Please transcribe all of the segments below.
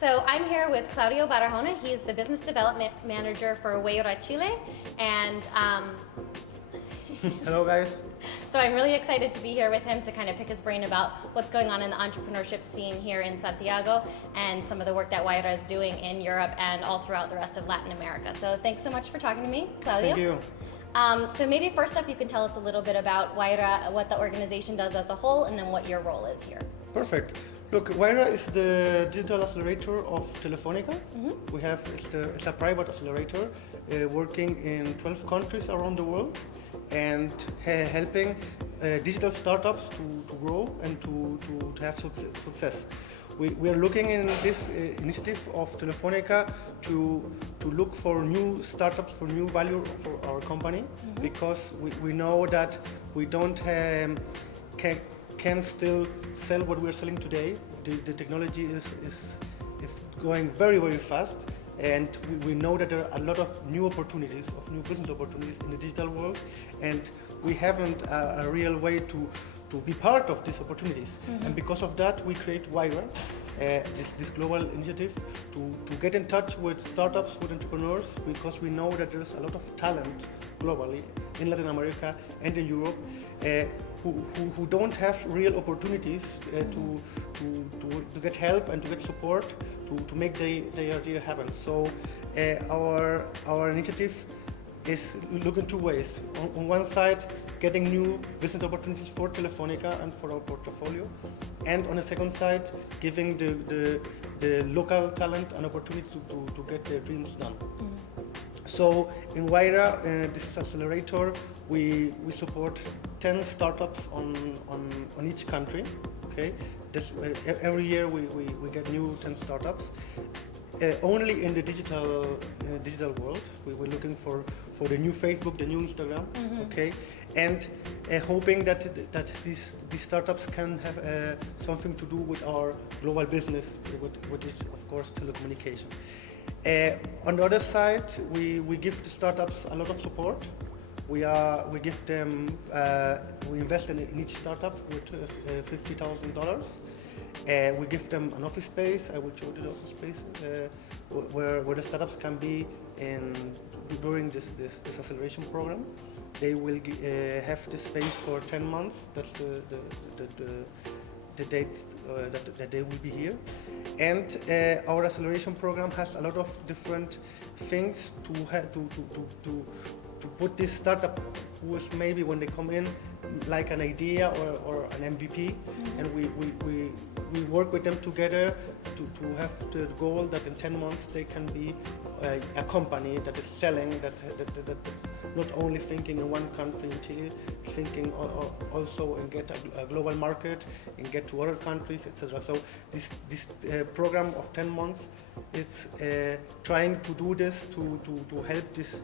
So I'm here with Claudio Barahona. He's the business development manager for Wayra, Chile. And hello guys. so I'm really excited to be here with him to kind of pick his brain about what's going on in the entrepreneurship scene here in Santiago and some of the work that Wayra is doing in Europe and all throughout the rest of Latin America. So thanks so much for talking to me, Claudio. Thank you. So maybe first up you can tell us a little bit about Wayra, what the organization does as a whole, and then what your role is here. Perfect. Look, Wayra is the digital accelerator of Telefonica. We have it's a private accelerator working in 12 countries around the world and helping digital startups to grow and to have success. We are looking in this initiative of Telefonica to look for new startups, for new value for our company, because we know that we don't can still sell what we're selling today. The technology is going very, very fast, and we know that there are a lot of new opportunities, of new business opportunities in the digital world, and we haven't a real way to be part of these opportunities. And because of that, we create Wayra, this global initiative to get in touch with startups, with entrepreneurs, because we know that there's a lot of talent globally in Latin America and in Europe who don't have real opportunities to get help and to get support to make their idea happen. So our initiative is looking two ways. On one side, getting new business opportunities for Telefonica and for our portfolio, and on the second side, giving the local talent an opportunity to get their dreams done. So in Wayra, this accelerator, we support 10 startups on each country. Okay, every year we get new 10 startups. Only in the digital world, we're looking for the new Facebook, the new Instagram. Okay, and hoping that these startups can have something to do with our global business, which is of course telecommunication. On the other side, we give the startups a lot of support. We give them, we invest in each startup with $50,000. We give them an office space. I will show you the office space where the startups can be during this acceleration program. They will have this space for 10 months. That's the dates that they will be here. And our acceleration program has a lot of different things to put this startup, who is maybe when they come in like an idea or an MVP, and we work with them together to have the goal that in 10 months they can be a company that is selling, that's not only thinking in one country in Chile, thinking also and get a global market and get to other countries, etc. So this program of 10 months is trying to do this to help this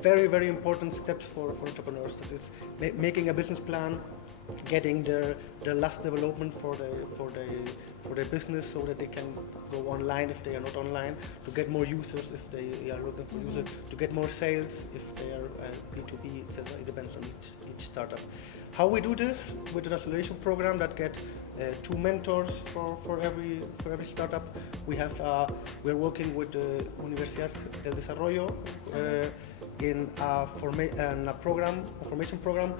very, very important steps for entrepreneurs. That is making a business plan, getting their last development for their business so that they can go online if they are not online, to get more users if they are looking for users, to get more sales if they are B2B, etc. It depends on each startup. How we do this with an acceleration program that get 2 mentors for every startup. We're working with the Universidad del Desarrollo in a formation program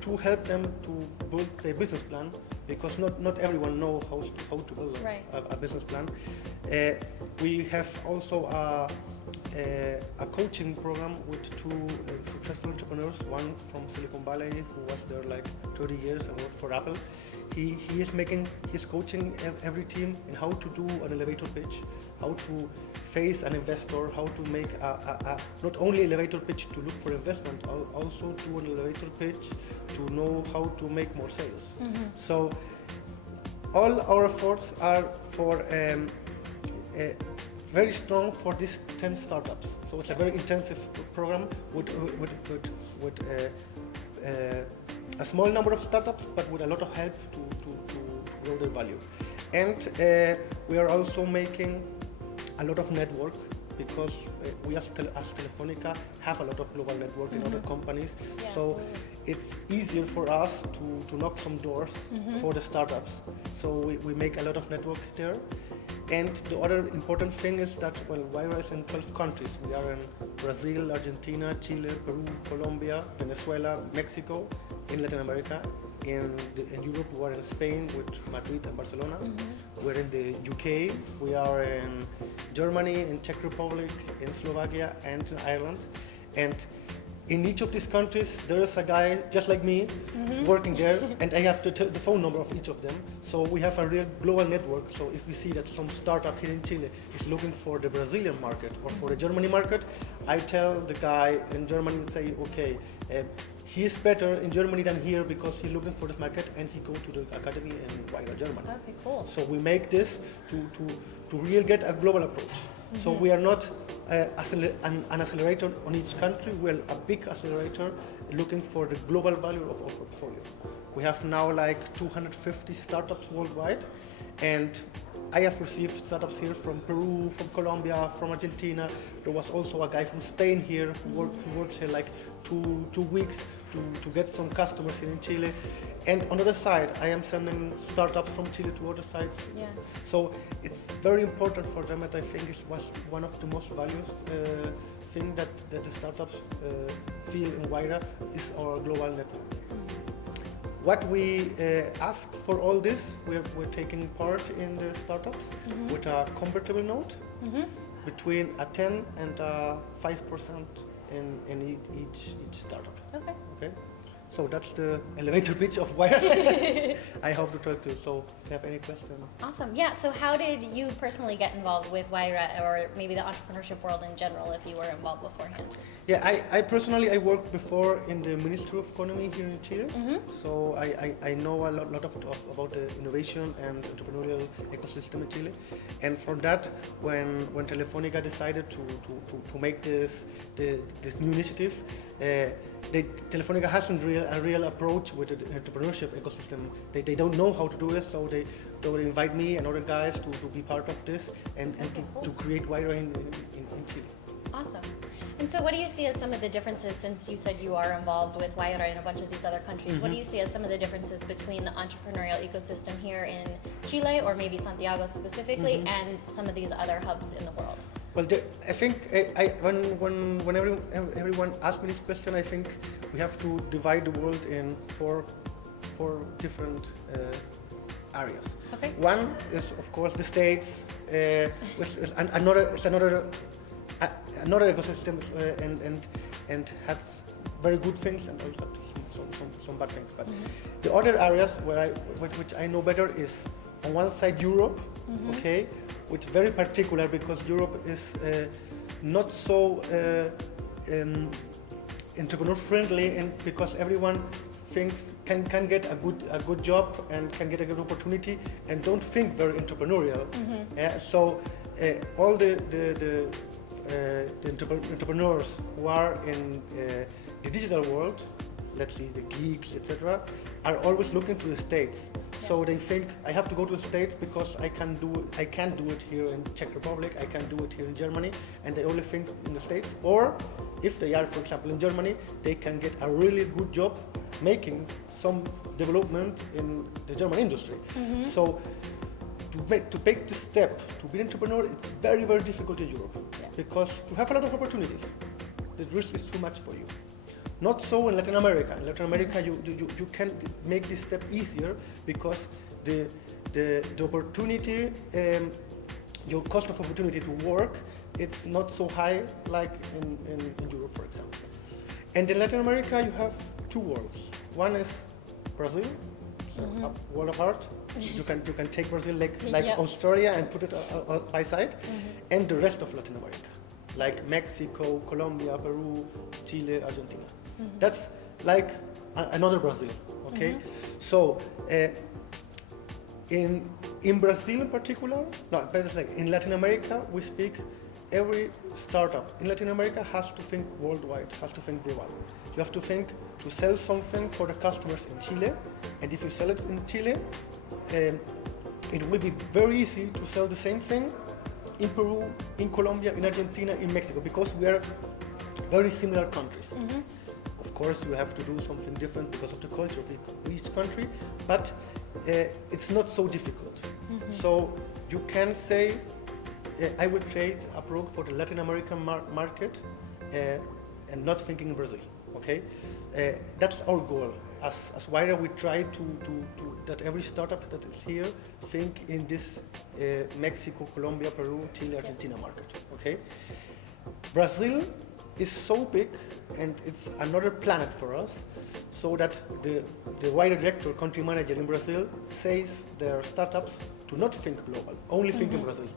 to help them to build a business plan, because not everyone knows how to build a business plan. We have also a coaching program with 2 successful entrepreneurs, one from Silicon Valley who was there like 30 years and worked for Apple. He's coaching every team in how to do an elevator pitch, how to face an investor, how to make not only elevator pitch to look for investment, also do an elevator pitch to know how to make more sales. So all our efforts are for very strong for these 10 startups. So it's a very intensive program with a small number of startups, but with a lot of help to grow their value. And we are also making a lot of network, because we as Telefonica have a lot of global network in other companies. Yeah, so absolutely. It's easier for us to knock some doors for the startups. So we make a lot of network there. And the other important thing is that, well, Wayra is in 12 countries. We are in Brazil, Argentina, Chile, Peru, Colombia, Venezuela, Mexico, in Latin America. In Europe, we are in Spain with Madrid and Barcelona. We're in the UK. We are in Germany, in Czech Republic, in Slovakia, and in Ireland. And in each of these countries, there is a guy just like me working there, and I have the phone number of each of them. So we have a real global network. So if we see that some startup here in Chile is looking for the Brazilian market or for the Germany market, I tell the guy in Germany and say, okay, he is better in Germany than here because he's looking for this market, and he go to the academy in Wayra, Germany. Okay, cool. So we make this to really get a global approach. So we are not an accelerator on each country. We're a big accelerator looking for the global value of our portfolio. We have now like 250 startups worldwide, and I have received startups here from Peru, from Colombia, from Argentina. There was also a guy from Spain here who works here like two weeks to get some customers here in Chile. And on the other side, I am sending startups from Chile to other sites. Yeah. So it's very important for them, and I think it was one of the most valuable thing that the startups feel in Wayra is our global network. What we ask for all this, we're taking part in the startups with a convertible note between a 10 and a 5% in each startup. Okay. So that's the elevator pitch of Wayra. I hope to talk to you. So if you have any question. Awesome. Yeah. So how did you personally get involved with Wayra, or maybe the entrepreneurship world in general, if you were involved beforehand? Yeah, I personally, I worked before in the Ministry of Economy here in Chile. So I know a lot about the innovation and entrepreneurial ecosystem in Chile. And for that, when Telefónica decided to make this new initiative, Telefónica hasn't a real approach with the entrepreneurship ecosystem. They don't know how to do this, so they would invite me and other guys to be part of this and to create Wayra in Chile. Awesome. And so what do you see as some of the differences, since you said you are involved with Wayra in a bunch of these other countries, what do you see as some of the differences between the entrepreneurial ecosystem here in Chile, or maybe Santiago specifically, and some of these other hubs in the world? Well, I think when everyone asks me this question, I think we have to divide the world in four different areas. Okay. One is, of course, the States, which is another ecosystem and has very good things and also some bad things. But the other areas which I know better is on one side Europe, okay, which is very particular because Europe is not so entrepreneur friendly, and because everyone thinks can get a good job and can get a good opportunity and don't think very entrepreneurial. So all the entrepreneurs who are in the digital world, let's see, the geeks, etc., are always looking to the States. So they think I have to go to the States because I can't do it here in Czech Republic, I can't do it here in Germany, and they only think in the States. Or if they are, for example, in Germany, they can get a really good job making some development in the German industry. So to take the step to be an entrepreneur, it's very, very difficult in Europe because you have a lot of opportunities. The risk is too much for you. Not so in Latin America. In Latin America, you can make this step easier because the opportunity, your cost of opportunity to work, it's not so high like in Europe, for example. And in Latin America, you have two worlds. One is Brazil, so a world apart. You can take Brazil like Australia and put it by side, and the rest of Latin America, like Mexico, Colombia, Peru, Chile, Argentina. That's like another Brazil, okay? So in Brazil in particular, no, but it's like in Latin America, we speak. Every startup in Latin America has to think worldwide, has to think global. You have to think to sell something for the customers in Chile, and if you sell it in Chile, it will be very easy to sell the same thing in Peru, in Colombia, in Argentina, in Mexico, because we are very similar countries. Of course, you have to do something different because of the culture of each country, but it's not so difficult. So you can say, I will create a product for the Latin American market and not thinking in Brazil, okay? That's our goal. As Wayra, we try to that every startup that is here think in this Mexico, Colombia, Peru, Chile, Argentina market, okay? Brazil is so big and it's another planet for us, so that the Wayra director, country manager in Brazil, says their startups to not think global, only think in Brazil.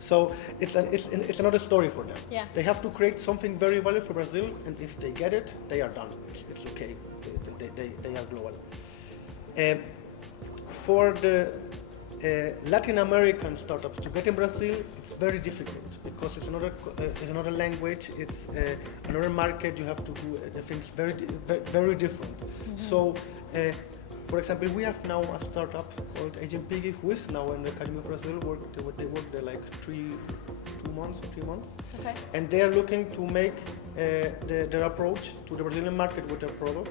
So it's another story for them. Yeah. They have to create something very valuable for Brazil, and if they get it, they are done. It's okay. They are global. For the Latin American startups to get in Brazil, it's very difficult because it's another language. It's another market. You have to do the things very different. So. For example, we have now a startup called Agent Piggy, who is now in the Academy of Brazil. They work there like 3 months. Okay. And they are looking to make their approach to the Brazilian market with their product.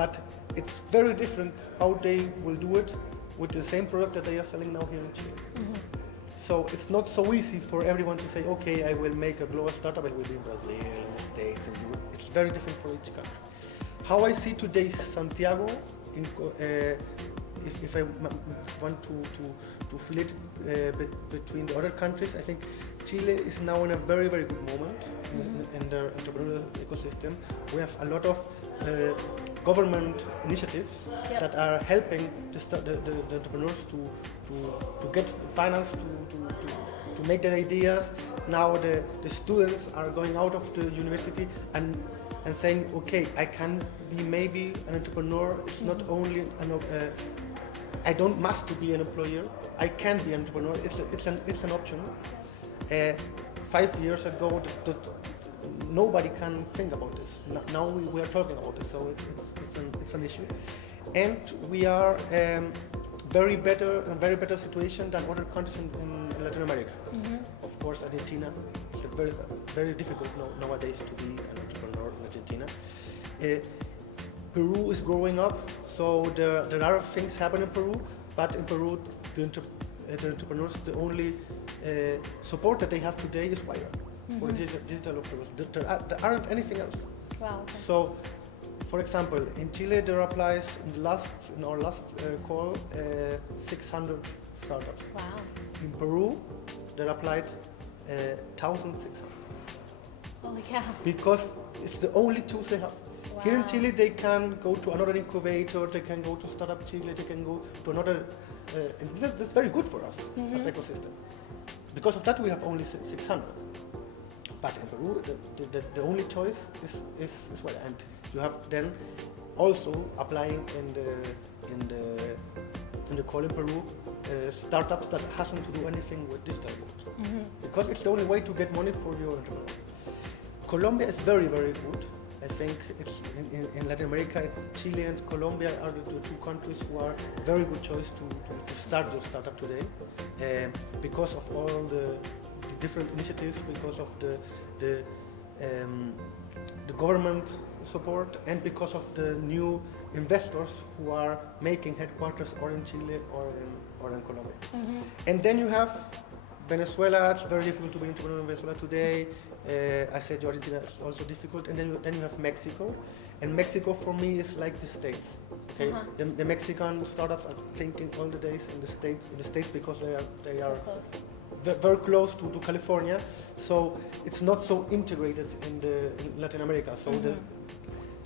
But it's very different how they will do it with the same product that they are selling now here in Chile. So it's not so easy for everyone to say, okay, I will make a global startup, it will be in Brazil, in the States, and Europe. It's very different for each country. How I see today Santiago, if I want to fill it between the other countries, I think Chile is now in a very, very good moment in their entrepreneurial ecosystem. We have a lot of government initiatives that are helping the entrepreneurs to get finance to make their ideas. Now the students are going out of the university and saying, okay, I can be maybe an entrepreneur. It's not only I don't must to be an employer. I can be an entrepreneur. It's an option. 5 years ago, nobody can think about this. Now we are talking about this, so it's an issue, and we are very better situation than other countries in Latin America. Of course, Argentina is very very difficult nowadays to be an entrepreneur in Argentina. Peru is growing up, so there are things happening in Peru, but in Peru the entrepreneurs, the only support that they have today is Wayra for digital entrepreneurs. There aren't anything else. Wow. Okay. So, for example, in Chile there applies in our last call 600 startups. Wow. In Peru there applied 1,600. Oh yeah. Because it's the only tools they have. Wow. Here in Chile they can go to another incubator, they can go to Startup Chile, they can go to another, and that's very good for us as ecosystem. Because of that we have only 600. But in Peru the only choice is Wayra, and you have then also applying in the call in Peru startups that hasn't to do anything with digital goods. Because it's the only way to get money for your entrepreneur. Colombia is very, very good. I think it's in Latin America, it's Chile and Colombia are the two countries who are very good choice to start your startup today, because of all the different initiatives, because of the government support, and because of the new investors who are making headquarters or in Chile or in Colombia. And then you have Venezuela. It's very difficult to be entrepreneur in Venezuela today. I said Argentina is also difficult, and then you have Mexico, and Mexico for me is like the States. Okay, the Mexican startups are thinking all the days in the States because they are so very close to California, so it's not so integrated in Latin America. So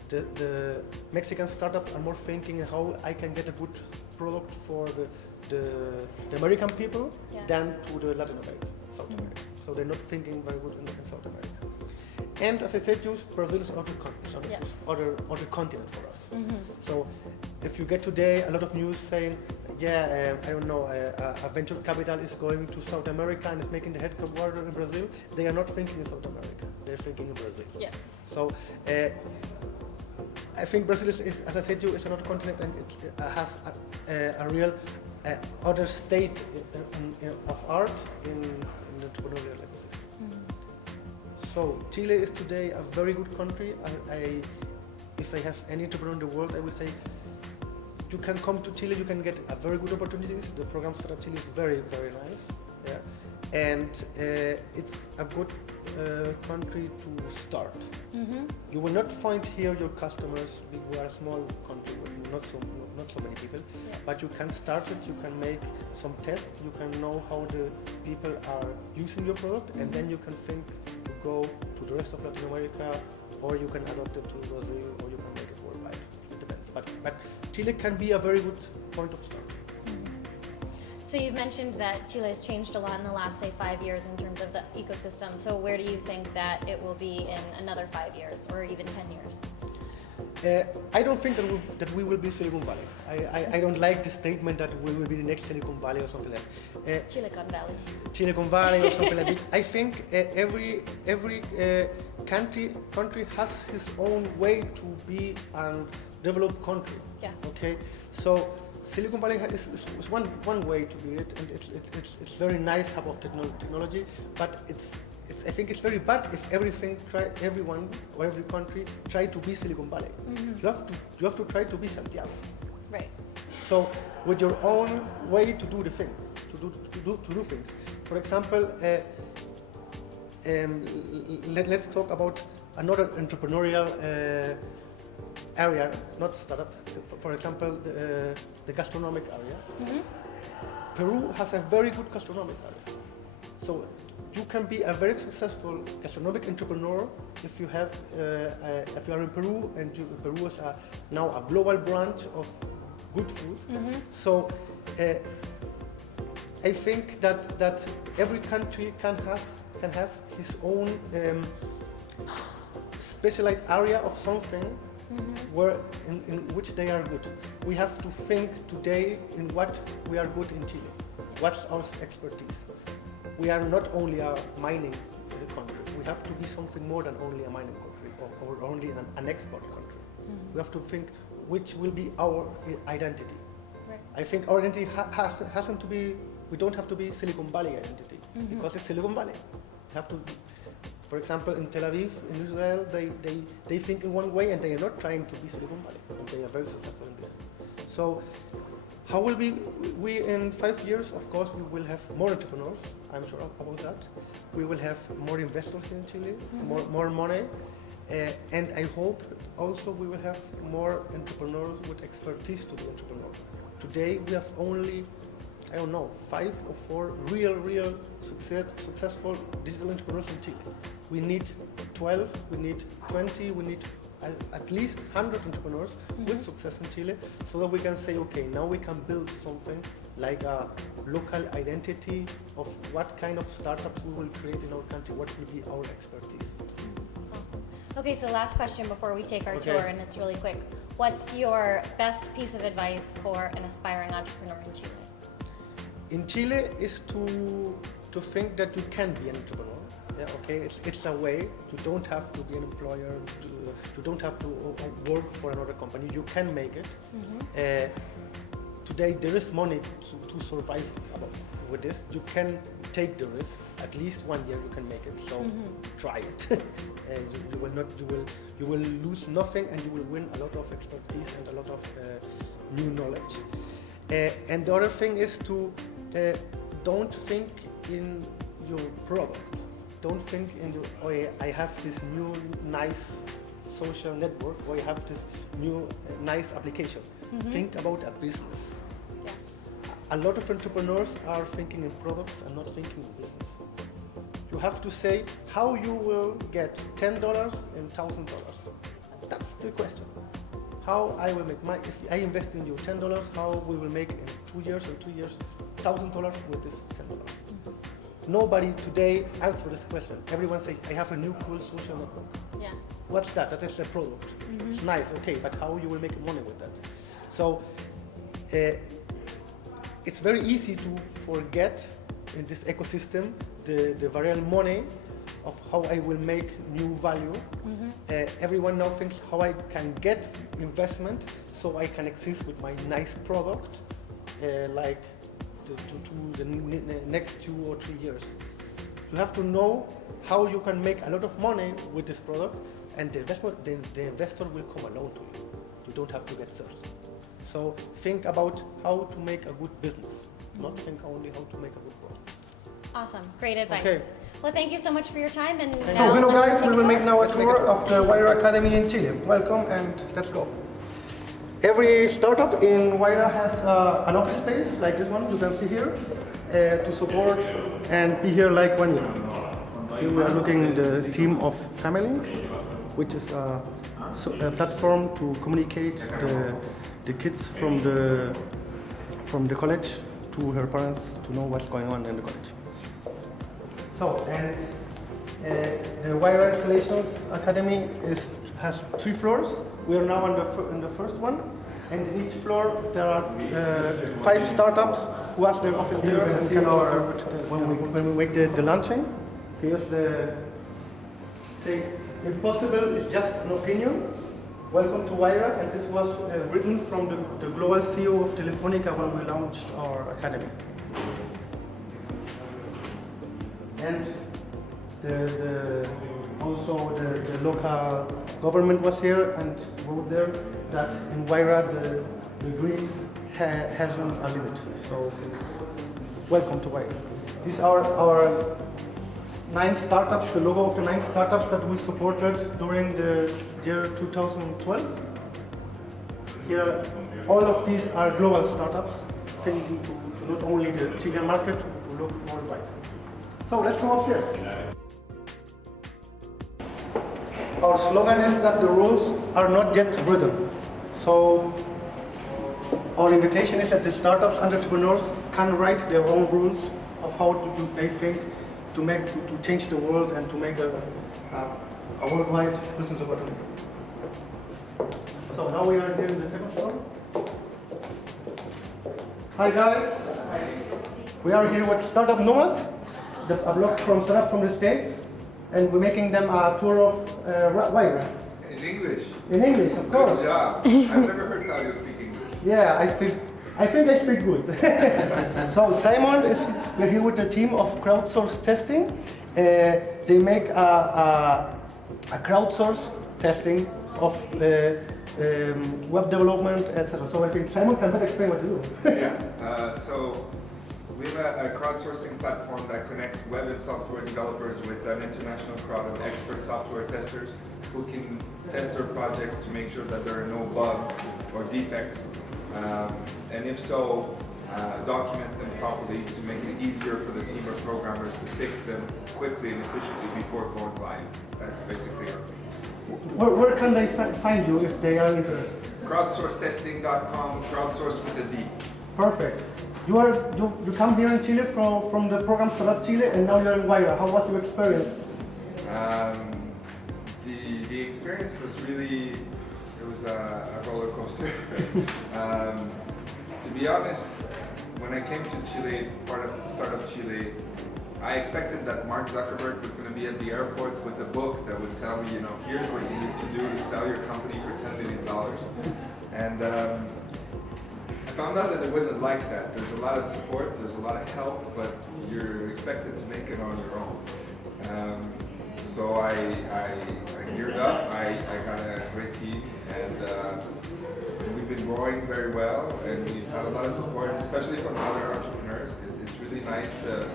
the Mexican startups are more thinking how I can get a good product for the American people than to the Latin America, South America. So they're not thinking very good in South America. And as I said, Brazil is other continent for us. So if you get today a lot of news saying, I don't know, a venture capital is going to South America and is making the headquarters in Brazil, they are not thinking in South America, they're thinking in Brazil. Yeah. So I think Brazil is, as I said, is another continent, and it has a real other state of art in the entrepreneurial ecosystem. So Chile is today a very good country. If I have any entrepreneur in the world, I would say you can come to Chile, you can get a very good opportunities. The program Startup Chile is very, very nice. Yeah. And it's a good country to start. You will not find here your customers. We are a small country with not so many people, but you can start it. You can make some tests. You can know how the people are using your product, and then you can think to go to the rest of Latin America, or you can adopt it to Brazil, or you can make it worldwide. It depends. But Chile can be a very good point of start. So you've mentioned that Chile has changed a lot in the last, say, 5 years in terms of the ecosystem. So where do you think that it will be in another 5 years or even 10 years? I don't think that we will be Silicon Valley. I don't like the statement that we will be the next Silicon Valley or something like that. Silicon Valley. Silicon Valley or something like that. I think every country has his own way to be a developed country. Yeah. Okay. So Silicon Valley is one way to be it, and it's very nice hub of technology, but I think it's very bad if everyone or every country try to be Silicon Valley. You have to try to be Santiago. Right. So with your own way to do the thing, to do things. For example, let's talk about another entrepreneurial area, not startup. For example, the gastronomic area. Peru has a very good gastronomic area. So you can be a very successful gastronomic entrepreneur if you are in Peru, and Peru is now a global branch of good food. So I think that every country can have his own specialized area of something where in which they are good. We have to think today in what we are good in Chile. What's our expertise? We are not only a mining country. We have to be something more than only a mining country or only an export country. We have to think which will be our identity. Right. I think our identity hasn't to be. We don't have to be Silicon Valley identity because it's Silicon Valley. We have to. For example, in Tel Aviv, in Israel, they think in one way and they are not trying to be Silicon Valley, and they are very successful in this. So, how will we in 5 years? Of course, we will have more entrepreneurs. I'm sure about that. We will have more investors in Chile, more money, and I hope also we will have more entrepreneurs with expertise to be entrepreneurs. Today, we have only, I don't know, 5 or 4 real successful digital entrepreneurs in Chile. We need 12, we need 20, we need at least 100 entrepreneurs with success in Chile, so that we can say, okay, now we can build something like a local identity of what kind of startups we will create in our country, what will be our expertise. Awesome. Okay, so last question before we take our tour, and it's really quick. What's your best piece of advice for an aspiring entrepreneur in Chile? In Chile is to think that you can be an entrepreneur. Yeah, okay, it's a way. You don't have to be an employer. You don't have to work for another company. You can make it. Today there is money to survive with this. You can take the risk. At least 1 year you can make it. So try it. You will lose nothing, and you will win a lot of expertise and a lot of new knowledge. And the other thing is to don't think in your product. Don't think in your, oh yeah, I have this new nice social network, or I have this new nice application. Think about a business. Yeah. A lot of entrepreneurs are thinking in products and not thinking in business. You have to say how you will get $10 and $1,000. That's the question. How I will make if I invest in you $10, how we will make in 2 years or 2 years $1,000 with this $10. Nobody today answers this question. Everyone says, I have a new cool social network. Yeah. What's that? That is a product. It's nice, okay, but how you will make money with that? So it's very easy to forget in this ecosystem the variable money of how I will make new value. Everyone now thinks how I can get investment so I can exist with my nice product, like to the next 2 or 3 years. You have to know how you can make a lot of money with this product, and the investor will come along to you. You don't have to get searched. So think about how to make a good business, not think only how to make a good product. Awesome, great advice. Okay. Well, thank you so much for your time. And So now hello let's guys, take we a will tour. make now a tour of the Wayra Academy in Chile. Welcome and let's go. Every startup in Wayra has an office space like this one you can see here to support and be here like 1 year. Here we are looking at the team of Family, which is a platform to communicate the kids from the college to her parents to know what's going on in the college. So, and the Wayra Installations Academy has 3 floors. We are now in the first one, and in each floor there are 5 startups who have their office there and can order when we make the launching. Here's the say, impossible is just an opinion. Welcome to Wayra, and this was written from the global CEO of Telefónica when we launched our academy. And also the local government was here and wrote there that in Wayra the dreams hasn't a limit. So welcome to Wayra. These are our 9 startups, the logo of the 9 startups that we supported during the year 2012. Here, all of these are global startups, thinking to not only the Chilean market, to look worldwide. So let's go upstairs. Our slogan is that the rules are not yet written. So our invitation is that the startups and entrepreneurs can write their own rules of how they think to change the world and to make a worldwide business opportunity. So now we are here in the second floor. Hi guys. We are here with Startup Nomad, a blog from startup from the States, and we're making them a tour of Wayra. In English? In English, of course. Good job. I've never heard Claudio speak English. Yeah, I think I speak good. So Simon we're here with the team of crowdsource testing. They make a crowdsource testing of web development, etc. So I think Simon can better explain what you do. Yeah. So we have a crowdsourcing platform that connects web and software developers with an international crowd of expert software testers who can test their projects to make sure that there are no bugs or defects. And if so, document them properly to make it easier for the team of programmers to fix them quickly and efficiently before going live. That's basically our thing. Where can they find you if they are interested? Crowdsourcetesting.com, crowdsource with a D. Perfect. You come here in Chile from the program Startup Chile, and now you're in Wayra. How was your experience? The experience was really, it was a roller coaster. To be honest, when I came to Chile, part of Startup Chile, I expected that Mark Zuckerberg was going to be at the airport with a book that would tell me, here's what you need to do to sell your company for $10 million. And I found out that it wasn't like that. There's a lot of support, there's a lot of help, but you're expected to make it on your own. So I geared up, I got a great team, and we've been growing very well, and we've had a lot of support, especially from other entrepreneurs. It's really nice to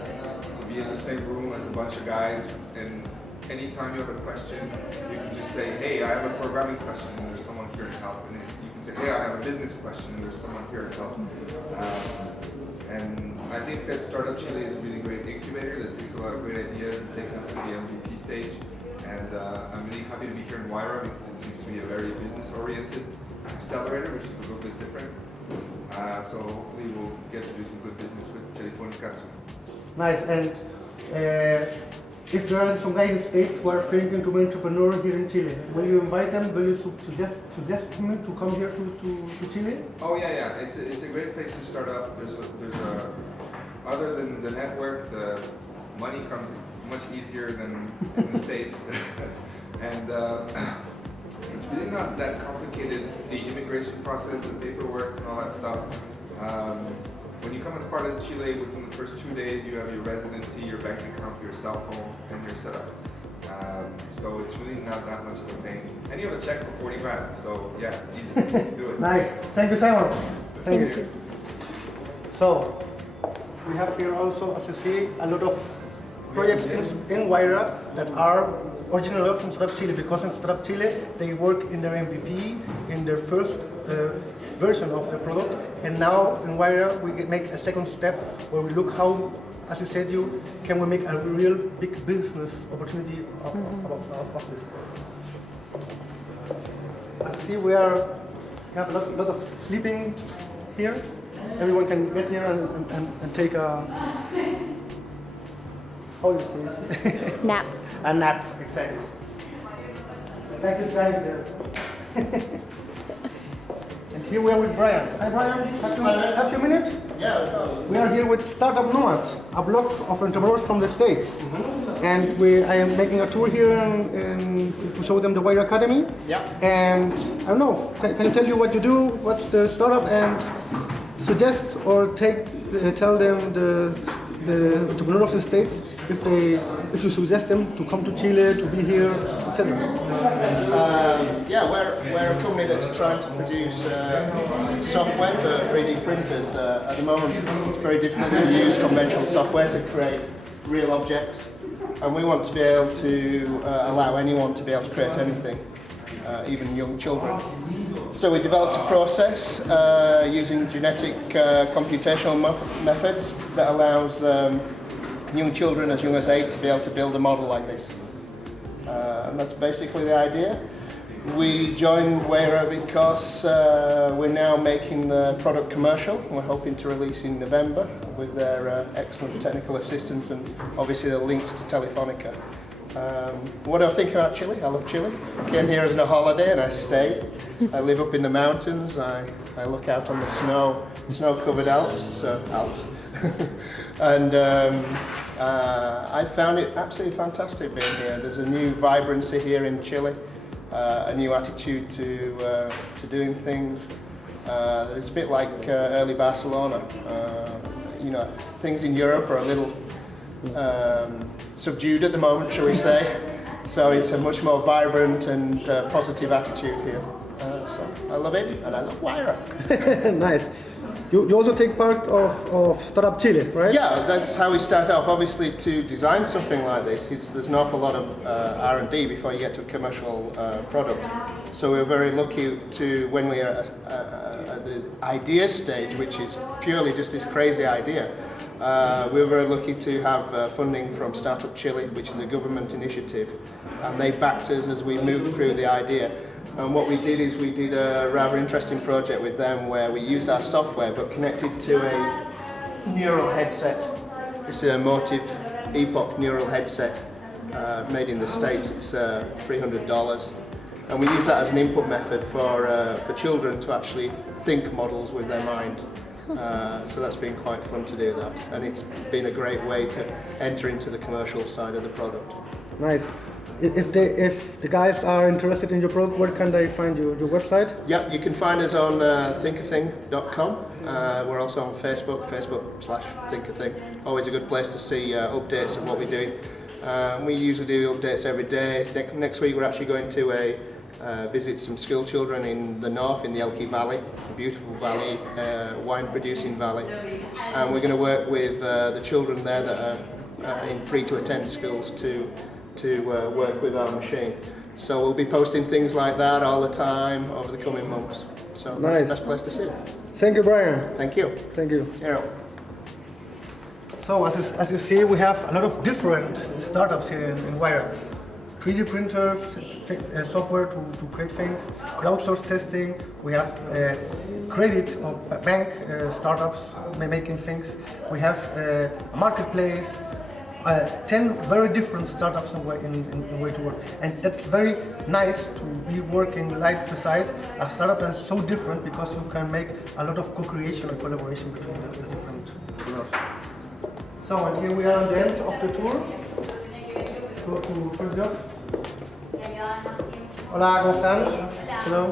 be in the same room as a bunch of guys, and anytime you have a question, you can just say, hey, I have a programming question, and there's someone here to help. And you can say, hey, I have a business question, and there's someone here to help. And I think that Startup Chile is a really great incubator that takes a lot of great ideas and takes them to the MVP stage. And I'm really happy to be here in Wayra because it seems to be a very business-oriented accelerator, which is a little bit different. So hopefully we'll get to do some good business with Telefónica soon. Nice. And if there are some guys in the States who are thinking to be an entrepreneur here in Chile, will you invite them? Will you suggest him to come here to Chile? Oh yeah. It's a great place to start up. There's other than the network, the money comes much easier than in the States, and it's really not that complicated. The immigration process, the paperwork, and all that stuff. When you come as part of Chile, within the first 2 days, you have your residency, your bank account, your cell phone, and you're set up. So it's really not that much of a pain. And you have a check for 40 grand, so yeah, easy. Do it. Nice. Thank you, Simon. Thank you. So, we have here also, as you see, a lot of projects in Wayra that are original from Startup Chile, because in Startup Chile they work in their MVP, in their first version of the product, and now in Wayra we make a second step where we look how, as you said, can we make a real big business opportunity of this. As you see, we have a lot of sleeping here. Everyone can get here and take a, how do you say it? Nap. A nap, exactly. Like this guy there. And here we are with Brian. Hi Brian, have you a minute? Yeah, of course. We are here with Startup Nomad, a blog of entrepreneurs from the States. And I am making a tour here to show them the Wayra Academy. Yeah. And I don't know, can you tell you what you do, what's the startup, and suggest or tell them the entrepreneur of the States if you suggest them to come to Chile, to be here, etc. Yeah, we're a company that's trying to produce software for 3D printers. At the moment, it's very difficult to use conventional software to create real objects, and we want to be able to allow anyone to be able to create anything, even young children. So we developed a process using genetic computational methods that allows young children as young as 8 to be able to build a model like this. And that's basically the idea. We joined Wayra because we're now making the product commercial. We're hoping to release in November with their excellent technical assistance and obviously the links to Telefonica. What do I think about Chile? I love Chile. I came here as a holiday and I stayed. I live up in the mountains. I look out on the snow-covered Alps, and I found it absolutely fantastic being here. There's a new vibrancy here in Chile, a new attitude to doing things. It's a bit like early Barcelona. You know, things in Europe are a little subdued at the moment, shall we say. So it's a much more vibrant and positive attitude here. So I love it, and I love Wayra. Nice. You also take part of Startup Chile, right? Yeah, that's how we start off. Obviously, to design something like this, there's an awful lot of R&D before you get to a commercial product. So we're very lucky to, when we are at the idea stage, which is purely just this crazy idea, we're very lucky to have funding from Startup Chile, which is a government initiative, and they backed us as we moved through the idea. And what we did is we did a rather interesting project with them where we used our software but connected to a neural headset. It's a Motive Epoch neural headset made in the States. It's $300. And we use that as an input method for children to actually think models with their mind. So that's been quite fun to do that. And it's been a great way to enter into the commercial side of the product. Nice. If the guys are interested in your product, where can they find you? Your website? Yeah, you can find us on thinkathing.com. We're also on Facebook.com/thinkathing. Always a good place to see updates of what we're doing. We usually do updates every day. Next week we're actually going to visit some school children in the north, in the Elqui Valley, a beautiful valley, wine-producing valley. And we're going to work with the children there that are in free-to-attend schools to work with our machine. So we'll be posting things like that all the time over the coming months. So that's the best place to see it. Thank you, Brian. Thank you. Thank you. Yeah. So as you see, we have a lot of different startups here in Wayra. 3D printer, software to create things, crowdsource testing. We have credit or bank startups making things. We have a marketplace. 10 very different startups in way to work, and that's very nice to be working like beside a startup that's so different, because you can make a lot of co-creation and collaboration between the different entrepreneurs. So, and here we are at the end of the tour. Go to first job. Hola, ¿cómo están? Hello.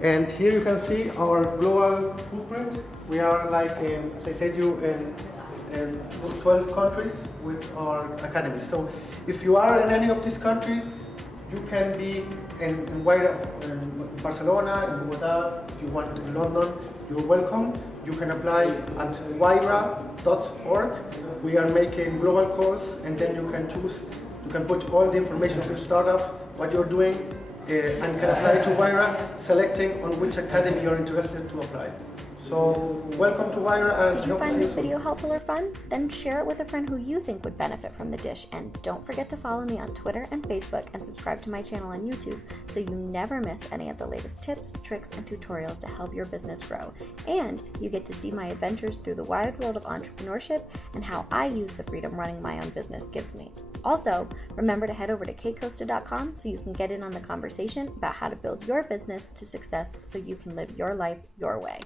And here you can see our global footprint. We are like, as I said, in in 12 countries with our academy. So if you are in any of these countries, you can be in Wayra, in Barcelona, in Bogota. If you want in London, you're welcome. You can apply at Wirewrap.org. We are making global calls, and then you can choose. You can put all the information of your startup, what you're doing, and can apply to Wayra, selecting on which academy you're interested to apply. So welcome to Wayra, and did you hope to find see you this soon. video helpful or fun? Then share it with a friend who you think would benefit from the dish, and don't forget to follow me on Twitter and Facebook and subscribe to my channel on YouTube so you never miss any of the latest tips, tricks, and tutorials to help your business grow. And you get to see my adventures through the wide world of entrepreneurship and how I use the freedom running my own business gives me. Also, remember to head over to Costa.com so you can get in on the conversation about how to build your business to success so you can live your life your way.